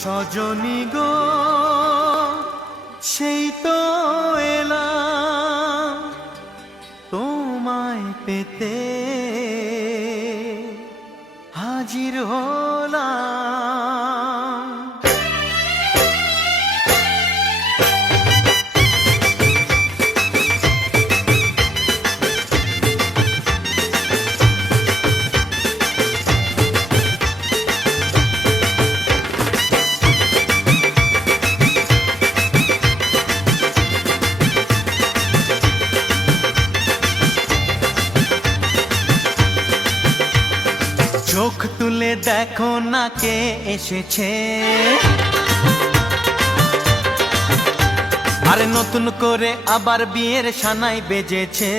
সজনী গো সেই তো এলাম তোমায় পেতে হাজির হলাম। চোখ তুলে দেখো না কে এসেছে, আরে নতুন করে আবার বিয়ের সানাই বেজেছে।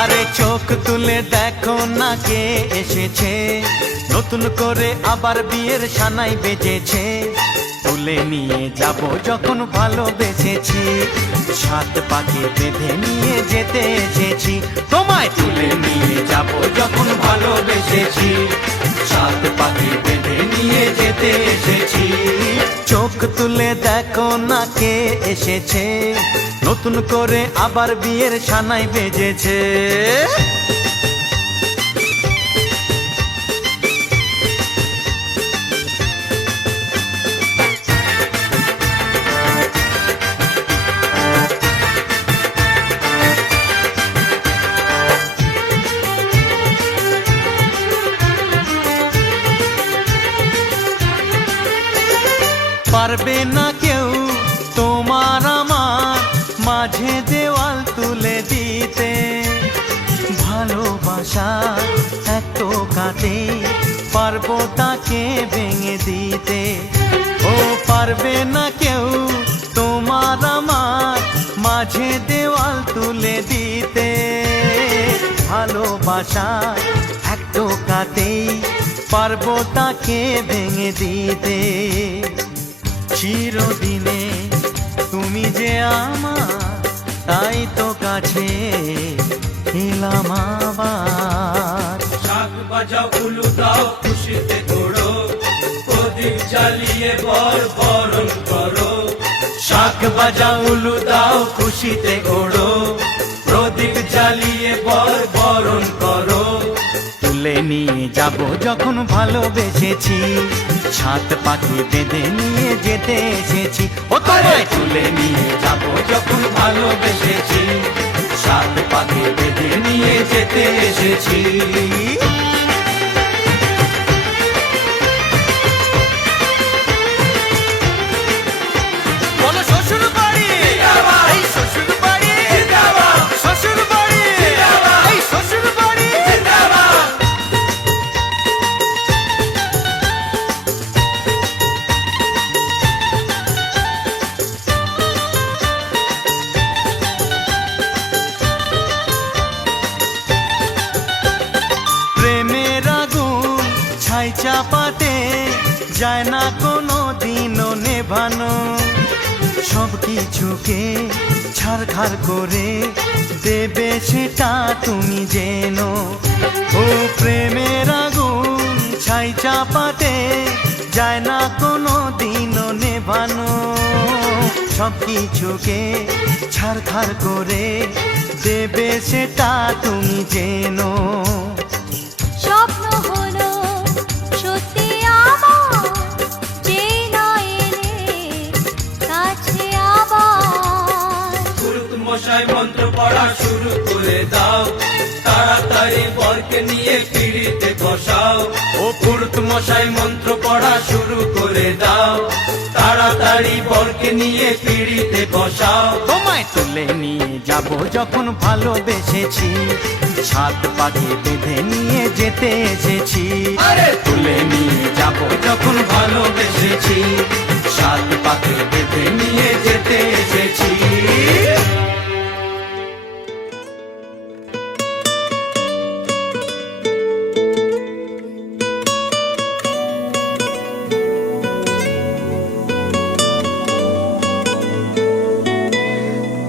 আরে চোখ তুলে দেখো না কে এসেছে, নতুন করে আবার বিয়ের সানাই বেজেছে। তুলে নিয়ে যাব যখন ভালোবেসেছি, সাত পাকে বেঁধে নিয়ে যেতে এসেছি। তোমায় তুলে নিয়ে যাব যখন ভালোবেসেছি, সাত পাকে বেঁধে নিয়ে যেতে এসেছি। চোখ তুলে দেখো না কে এসেছে, নতুন করে আবার বিয়ের সানাই বেজেছে। পারবে না কেউ তোমার আমার মাঝে দেওয়াল তুলে দিতে, ভালোবাসা এত কাটে পারবো তাকে ভেঙে দিতে। ও পারবে না কেউ তোমার আমার মাঝে দেওয়াল তুলে দিতে, ভালোবাসা এত কাটে পারবো তাকে ভেঙে দিতে। চিরদিনে তুমি যে আমার, তাই তো কাছে এলাম আবার। শাক বাজাও উলু দাও খুশিতে ঘোড়ো, প্রদীপ জ্বালিয়ে বর বরণ করো। শাক বাজাও উলু দাও খুশিতে ওড়ো, প্রদীপ জ্বালিয়ে বর বরণ করো। তুলে নিয়ে যাব যখন ভালোবেসেছি, সাত পাখি বেঁধে নিয়ে যেতে এসেছি। ও তোমায় তুলে নিয়ে যাব যখন ভালোবেসেছি, সাত পাখি বেঁধে নিয়ে যেতে এসেছি। বলো শ্বশুর বাড়ি, এই শ্বশুর বাড়ি, শ্বশুর বাড়ি, এই শ্বশুর বাড়ি। প্রেমের আগুন ছাই চাপাতে যায় না কোনো দিনও নেভানো, সব কিছুকে ছারখার করে দেবে সেটা তুমি জেনো। ও প্রেমের আগুন ছাই চাপাতে যায় না কোনো দিনও নেভানো, সব কিছুকে ছারখার করে দেবে সেটা তুমি জেনো। স্বপ্ন হলো সত্যি আমার, যে না এলে কাছে আবার। পুরুত মশাই মন্ত্র পড়া শুরু করে দাও, তাড়াতাড়ি বরকে নিয়ে পিড়িতে বসাও। ও পুরুত মশাই মন্ত্র পড়া শুরু করে দাও, তাড়াতাড়ি বরকে নিয়ে পিড়িতে বসাও। তোমায় তুলে নিয়ে যাব যখন ভালোবেসেছি, সাত পাখি বেঁধে নিয়ে যেতে এসেছি। আরে তুলে নিয়ে যাব যখন ভালোবেসেছি, সাত পাখি বেঁধে নিয়ে যেতে এসেছি।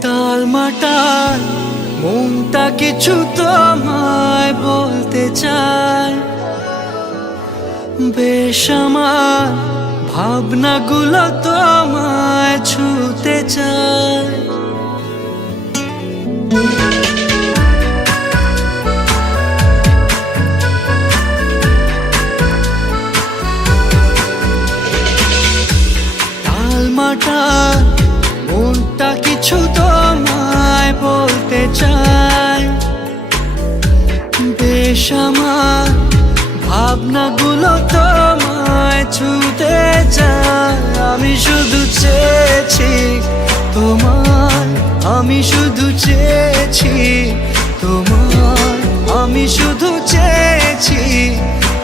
টালমাটাল মনটা কিছু তোমায় বলতে চায়, বেশ আমার ভাবনাগুলো তোমায় ছুতে চায়। টালমাটা মনটা কিছু তোমায় বলতে চায়। বেশ আমার ভাবনাগুলো তোমায় ছুতে চায়। আমি শুধু চেয়েছি তোমায়, আমি শুধু চেয়েছি তোমায়, আমি শুধু চেয়েছি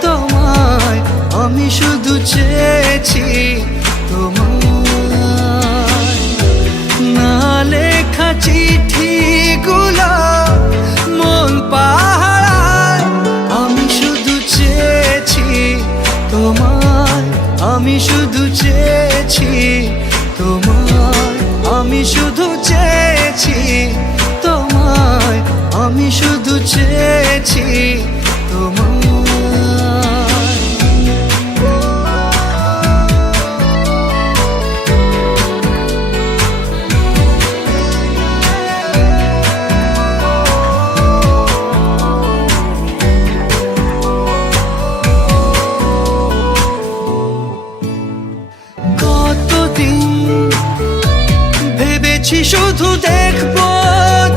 তোমায়, আমি শুধু চেয়েছি তোমায়। না লেখা চিঠিগুলো মন পাহারায়, আমি শুধু চেয়েছি তোমায়, আমি শুধু চেয়েছি তোমায়, আমি শুধু চেয়েছি তোমায়, আমি শুধু চেয়েছি তোমায়। ভেবেছি শুধু দেখবো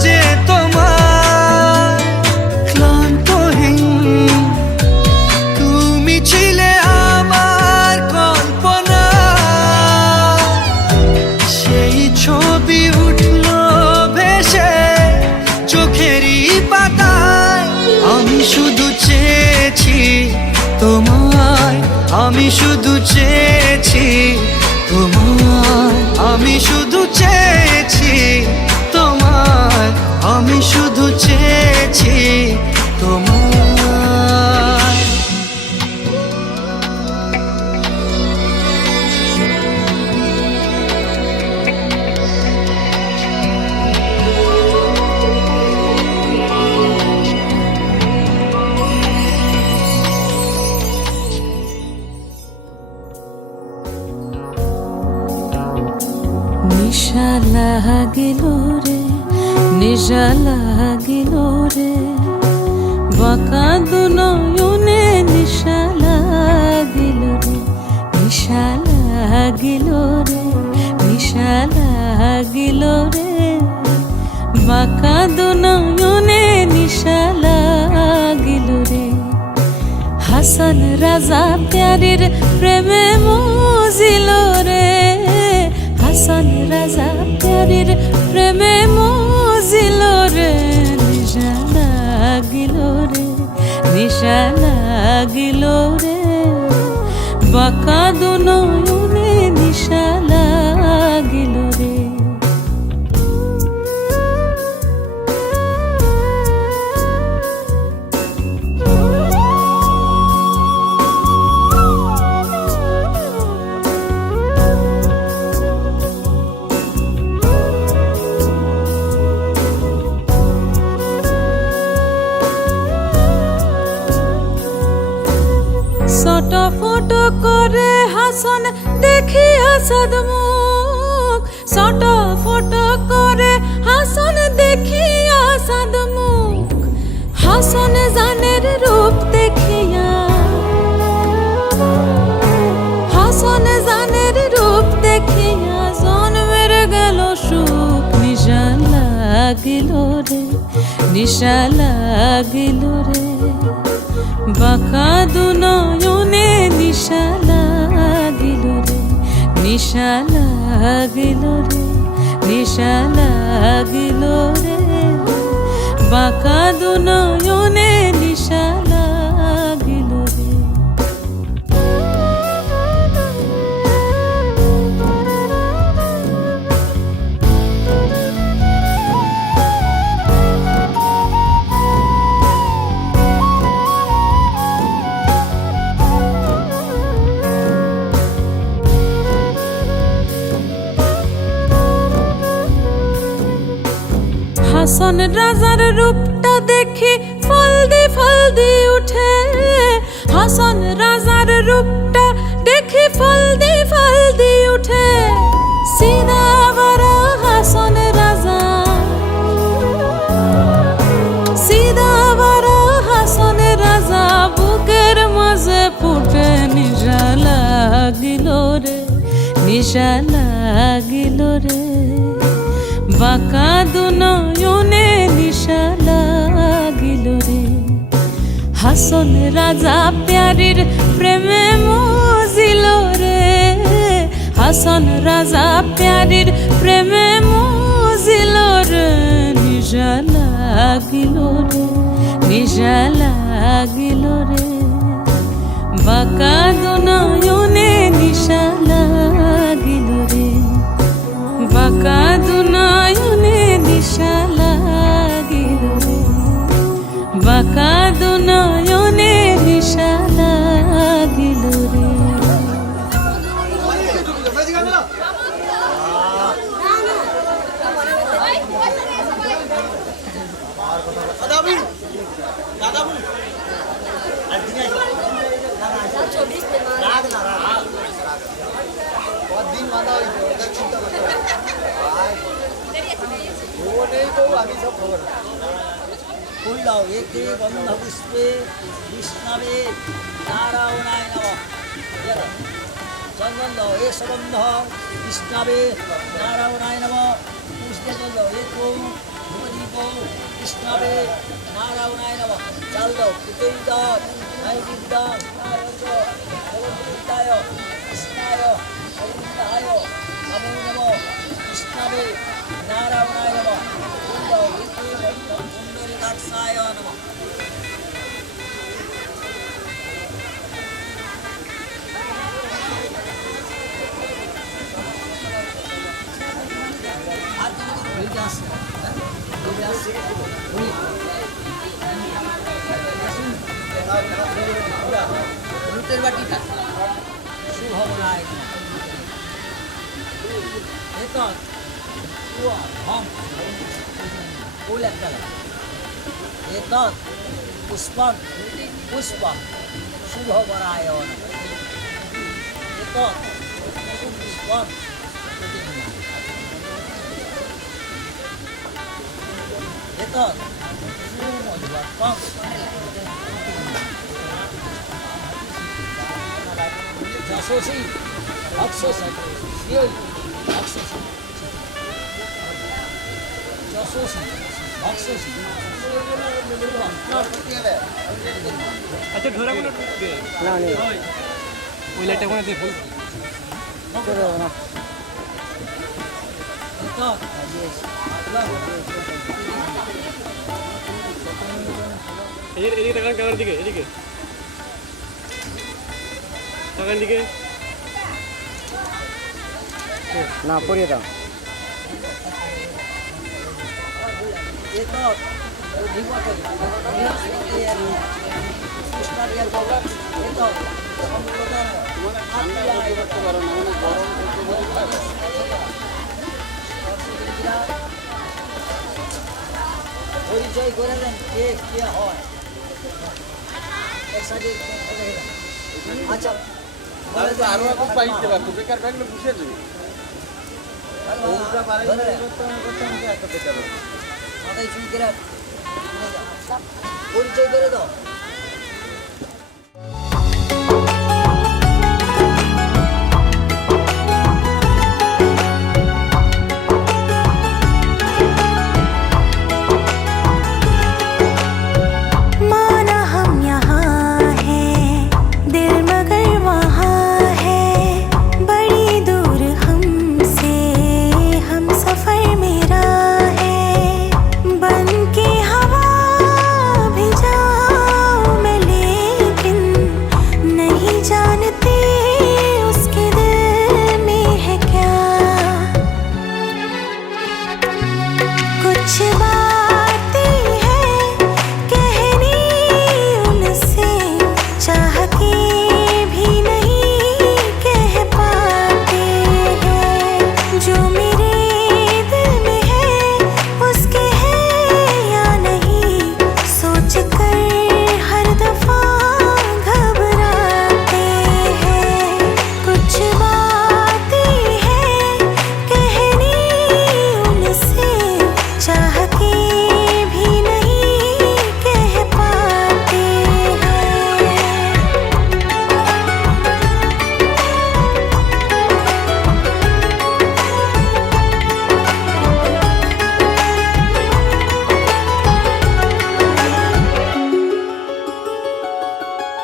যে তোমার ক্লান্তহীন তুমি ছিলে আমার কল্পনা। সেই ছবি উঠলো ভেসে চোখেরই পাতায়। আমি শুধু চেয়েছি তোমায়, আমি শুধু চেয়েছি তোমায়, আমি শুধু চেয়েছি তোমায়, আমি শুধু চেয়েছি তোমায়। নিশা লাগিল রে, নিশা লাগিল রে, বাঁকা দু নয়নে নিশা লাগিল রে, নিশা লাগিল রে, নিশা লাগিল রে, বাঁকা দু নয়নে নিশা লাগিল রে। হাসান রাজা প্যারির প্রেমে মজিল রে, হাসান রাজা প্যারির প্রেমে মজিল রে। নিশা লাগিল রে, নিশা লাগিল রে, বাঁকা দু নয়নে নিশা লাগিল রে। ছোট ফটো করে হাসন দেখি হাসাদ মুখ, ছোট ফটো করে হাসন দেখি হাসাদ মুখ। হাসন জানের রূপ দেখিয়া, হাসন জানের রূপ দেখিয়া জন্মের গেল সুখ। নিশা লাগিল রে, নিশা লাগিল রে, বাঁকা দু নয়নে নিশা লাগিল রে, নিশা লাগিল রে, নিশা লাগিল রে, বাঁকা দু নয়নে নিশা লাগিল রে। হাসন রাজার রূপটা দেখি ফলদি ফলদি উঠে, হাসন রাজার রূপ রূপটা দেখি ফলদি উঠে সিধা বড় হাসন রাজা সিধা বড় হাসন রাজা বুকের মাঝে ফুটে নিশা লাগিল রে নিশা লাগিল রে বাঁকা দুনয়নে নিশা লাগিল রে হাসন রাজা প্যারির প্রেমে মজিল রে হাসন রাজা প্যারির প্রেমে মজিল রে নিশা লাগিল রে নিশা লাগিল রে বাঁকা দুনয়নে নিশা লাগিল রে বাঁকা দুনয়নে নিশা লাগিল রে বাঁকা দুনয়নে নিশা লাগিল রে ফুল্লাও এতে গন্ধ পুষ্পে বিষ্ণবে নারায়ণায় নমঃ চন্দন দাও এ সুগন্ধ বিষ্ণবে নারায়ণায় নমঃ পুষ্পে চন্দ্র এ ধূপদীপ বিষ্ণবে নারায়ণায় নমঃ চাল দাও কৃতজ্ঞ নৈবেদ্য ভগবদ্গীতায় কৃষ্ণায় গোবিন্দায় নমো নমঃ বিষ্ণবে নারায়ণায় নমঃ ফুল দাও এতে গন্ধ সুন্দরীকাক্ষায় নমঃ রুটের বাটিটা শুভ বলায় এতন হম ফুল একটা এতন পুষ্পম পুষ্পম শুভ বরায় এতন পুষ্পম এতন সুমধুরম যশস্বী অক্ষসী অক্ষসী যশস্বী অক্ষসী আচ্ছা ধরা কোনো না ওই লাইটটা কোনো দিয়ে ফুল না এদিকে তাকান ক্যামেরার দিকে এদিকে তাকান দিকে না পড়িয়ে দাও পরিচয় করে দেন কে কে হয় একসাথে আচ্ছা আরো এখন পাইতে পারতো বেকার থাকলে বুঝে দেবে মাথায় চুল করে পরিচয় করে দাও माना हम यहाँ हैं दिल मगर वहाँ है बड़ी दूर हमसे हम सफर मेरा है बन के हवा भी जाओ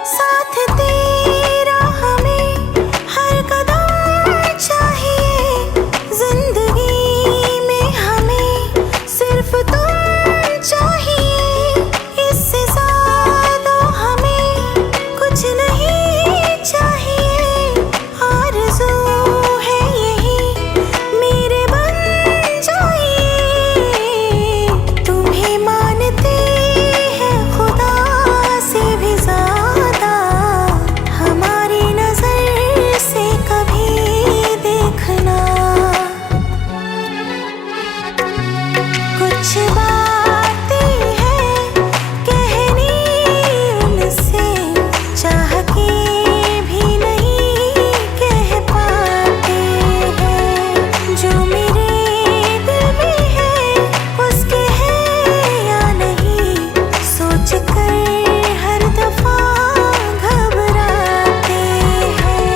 साथ तेरा हमें हर कदम चाहिए जिंदगी में हमें सिर्फ तुम चाहिए इससे ज्यादा हमें कुछ नहीं चाहिए आरज़ू है यही मेरे बन जाइए तुम्हें मानते हैं खुदा से भी ज्यादा हमारी नजर से कभी देखना कुछ बातें हैं कहनी उनसे चाह के भी नहीं कह पाते हैं जो मेरे दिल में है उसके है या नहीं सोच कर हर दफा घबराते हैं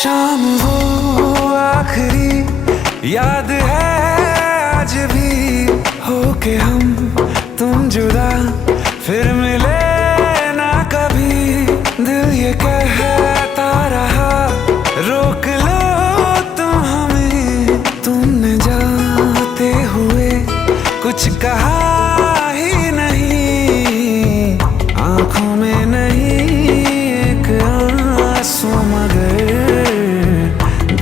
शाम वो आखिरी याद है आज भी हो के हम तुम जुदा फिर मिले ना कभी दिल ये कहता रहा रोक लो तुम हमें तुमने जाते हुए कुछ कहा ही नहीं आंखों में नहीं एक आंसू मगर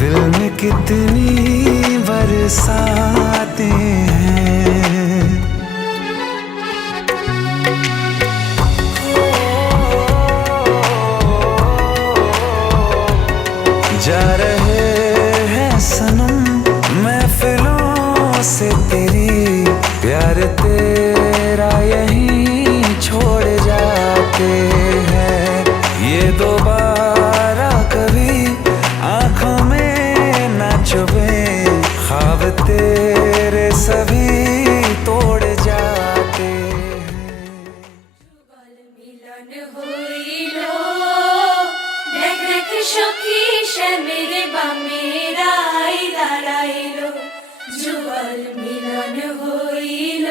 दिल में कितनी बरसाते हैं जा रहे हैं सनम महफिलों से तेरी प्यार तेरा यहीं छोड़ जाते हैं ये दोबारा कभी आंखों में न चुभे ख्वाब तेरे सभी तोड़ जाते हैं মিলন হইল দেখ দেখ সখী শ্যামের বামেরাই দাঁড়াইল যুগল মিলন হইল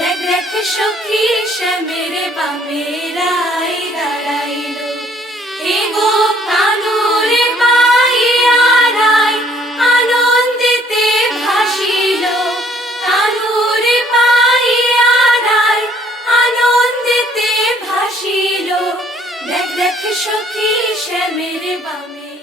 দেখ দেখ সখী শ্যামের বামেরাই দাঁড়াইল এগো কানুরে পাইয়ারাই আনন্দিতে ভাসিল কানুরে পাইয়ারাই আনন্দিতে ভাসিল দেখ দেখ সখী শ্যামের বামেরাই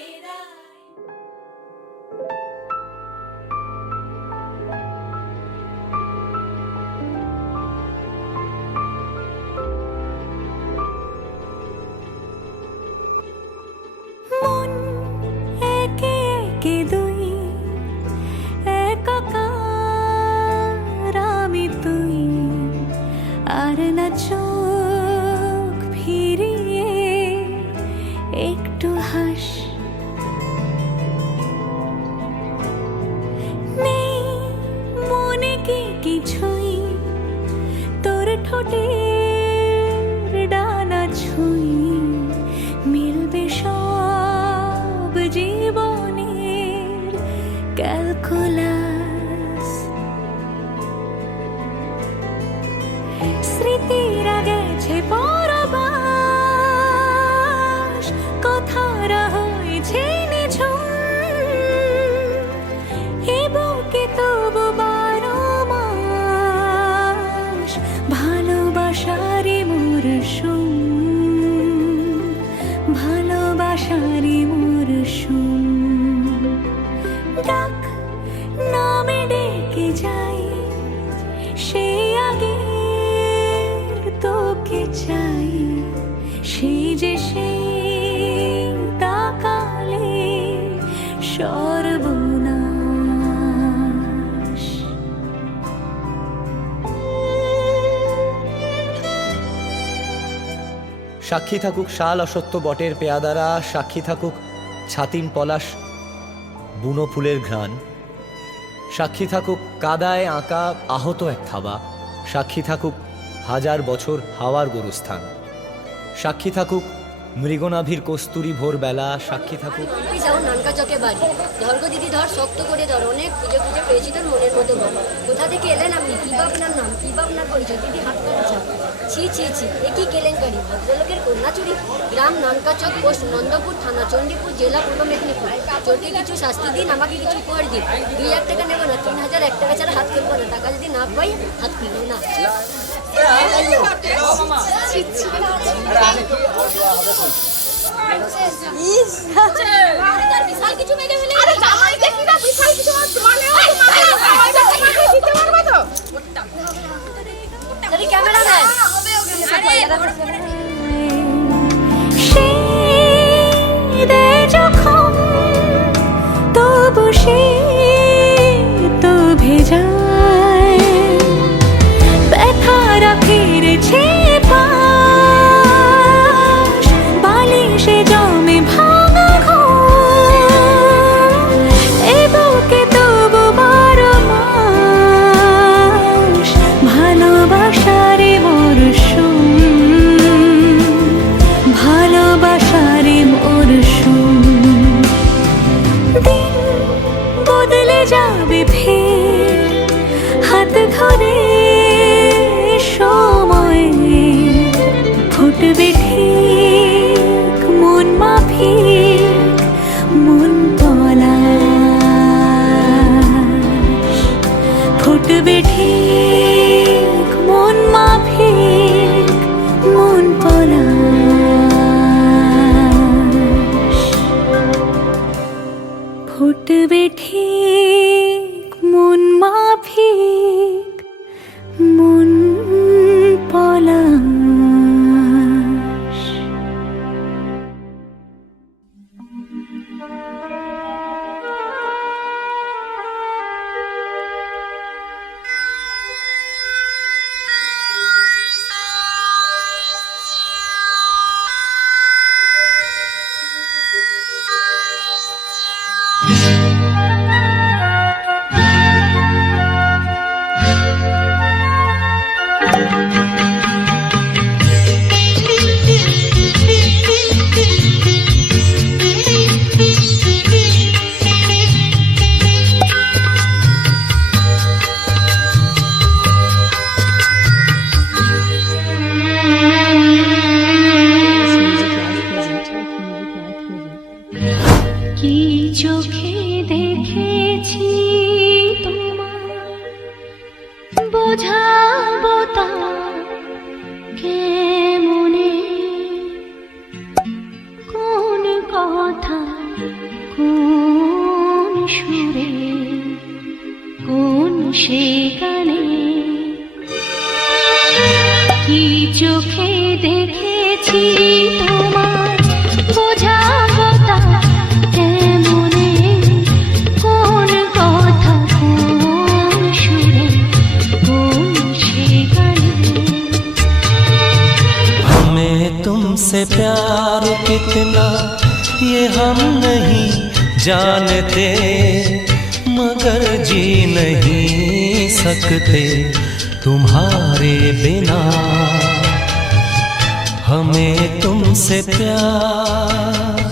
মন একে একে দুই একাকার আমি তুই আর না চোখ ফিরিয়ে একটু হাস নেই মনে কি কিছুই তোর ঠোঁটের ডানা ছুঁই মিলবে সব জীবনের ক্যালকুলাস স্মৃতিরা গেছে পরবাস কথারা হয়েছে নিঝুম এ বুকে তবু 12 মাস ভালোবাসারই মরশুম ভালোবাসারই মরশুম ডাক নামে ডেকে যাই সেই আগের তোকে চাই সেই যে সেই তাকালে সর্বনাশ সাক্ষী থাকুক শাল অসত্য বটের পেয়াদারা সাক্ষী থাকুক ছাতিম পলাশ বুনো ফুলের ঘ্রাণ সাক্ষী থাকুক কাদায় আঁকা আহত এক থাবা সাক্ষী থাকুক হাজার বছর হাওয়ার গোরস্থান সাক্ষী থাকুক মৃগনাভির কস্তুরী ভোরবেলা, সাক্ষী থাকুক তুই যাও নানকা চকে বাড়ি, ধর গো দিদি ধর, শক্ত করে ধর, অনেক খুঁজে খুঁজে পেয়েছি তোর মনের মতো বাবা। কোথা থেকে এলেন আপনি, কি বা আপনার নাম, কি বা আপনার পরিচয়? দিদি হাত কাটছে। ছি ছি ছি, এ কি কেলেঙ্কারি, ভদ্রলোকের কন্যা চুরি। গ্রাম নানকা চক, পোস্ট নন্দপুর, থানা চণ্ডীপুর, জেলা পূর্ব মেদিনীপুর। চোরকে কিছু শাস্তি দিন, আমাকে কিছু উপহার দিন। 2,000 টাকা নেবো না, 3,000 1 টাকা ছাড়া হাত খুলবো না। টাকা যদি না পাই হাত খুলবো না। ছি, ছি। বিশাল কিছু মেরে ফেলে। আরে জামাই দেখি না, বিশাল কিছু মানে দিতে পারবো তো। আরে ক্যামেরাম্যান হবে ওখানে দে যখন তবু সে তো ভেজায়, ব্যথারা ফিরেছে পাশ, বালিশে জমে ভাঙা ঘর, এ বুকে তবু 12 মাস ভালোবাসারে মরশুম, ভালোবাসারে মরশুম। দিন বদলে যাবে ফের, হাত ধরে সময় ফুটবে ঠিক মন মাফিক মন পলাশ, ফুটবে ঠিক মন মাফিক মন পলাশ, ফুটবে ঠিক মন মাফিক মন পলাশ। কি চোখে দেখেছি তোমার, বোঝাবো তা কেমনে, কোন কথা কোন সুরে কোন সে গানে, কি চোখে দেখেছি তোমার, বোঝাবো তা কেমনে, কোন কথা কোন সুরে কোন সে গানে। हमें तुमसे प्यार कितना ये हम नहीं जानते, मगर जी नहीं सकते तुम्हारे बिना। हमें तुमसे प्यार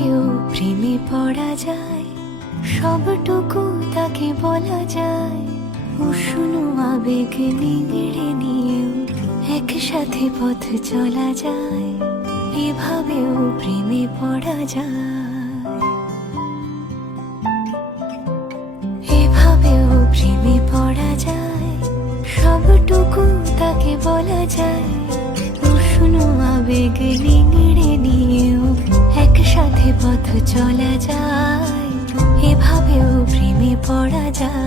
এভাবেও প্রেমে পড়া যায়, সবটুকু তাকে বলা যায়। উষ্ণ আবেগ নিংড়ে নিয়েও একসাথে পথ চলা যায়, এভাবেও প্রেমে পড়া যায়, এভাবেও প্রেমে পড়া যায়, সবটুকু তাকে বলা যায়। উষ্ণ আবেগ নিংড়ে নিয়েও একসাথে পথ চলা যায়, এভাবেও প্রেমে পড়া যায়।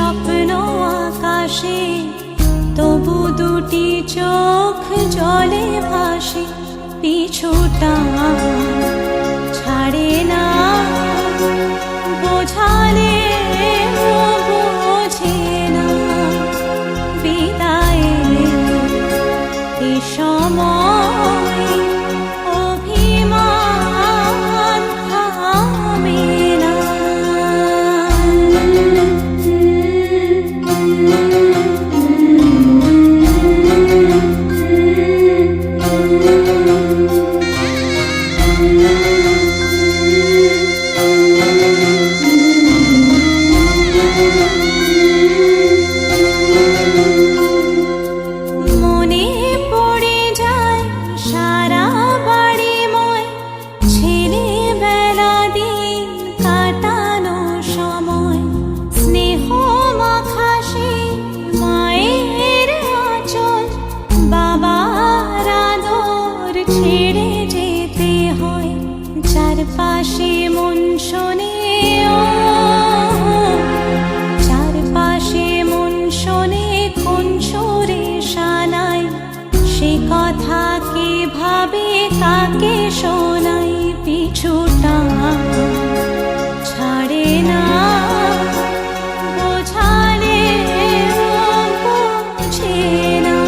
স্বপ্ন আকাশে, তবু দুটি চোখ জলে ভাসে, পিছুটা ছাড়ে না, বোঝালে বোঝে না, বিদায়ে এ সময় অভিমান থামে না। মনে পড়ে যায় সারা বাড়িময় ছেলেবেলা দিন কাটানো সময়, স্নেহ মাখা সেই মায়ের আঁচল, বাবার আদর ছেড়ে যেতে হয়, চারপাশে মন শোনে ও, চারপাশে মন শোনে কোন সুরে শানাই, সে কথা কে ভাবে কাকে শোনাই, পিছুটা ছাড়ে না, বোঝালে বোঝে না,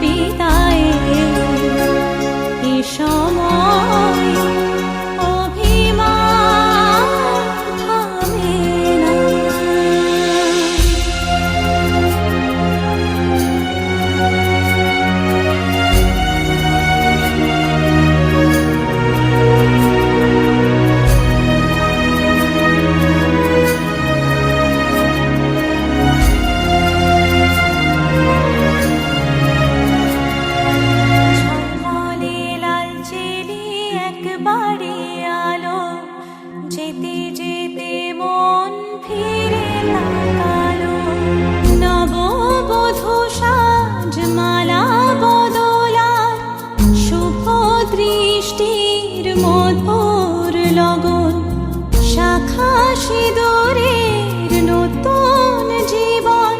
বিদায়ে এ সময় অভিমান থামে না। ঝলমলে লালচেলি একবারে আলো, যেতে যেতে মন ফিরে তাকালো, নববধূ সাজ মালা বদলার, শুভ দৃষ্টির মধুর লগন, শাখা সিঁদুরের নতুন জীবন,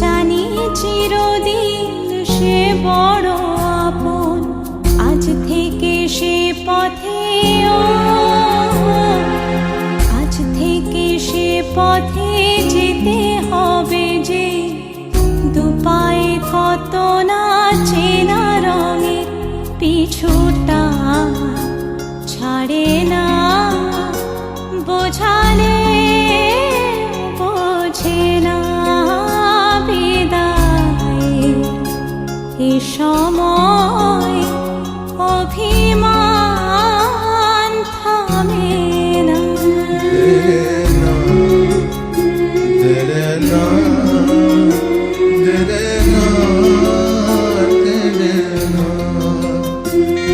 জানি চিরদিন সে বড় আপন, আজ থেকে সে পথে ও, আজ থেকে সে পথে যেতে হবে যে, দুপায়ে কত না চেনা রঙের, পিছুটা ছাড়ে না, বোঝালে বোঝে না, বিদায়ে এ সময় অভিমান থামে না।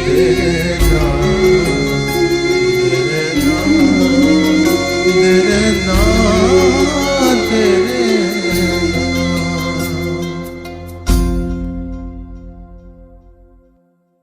Did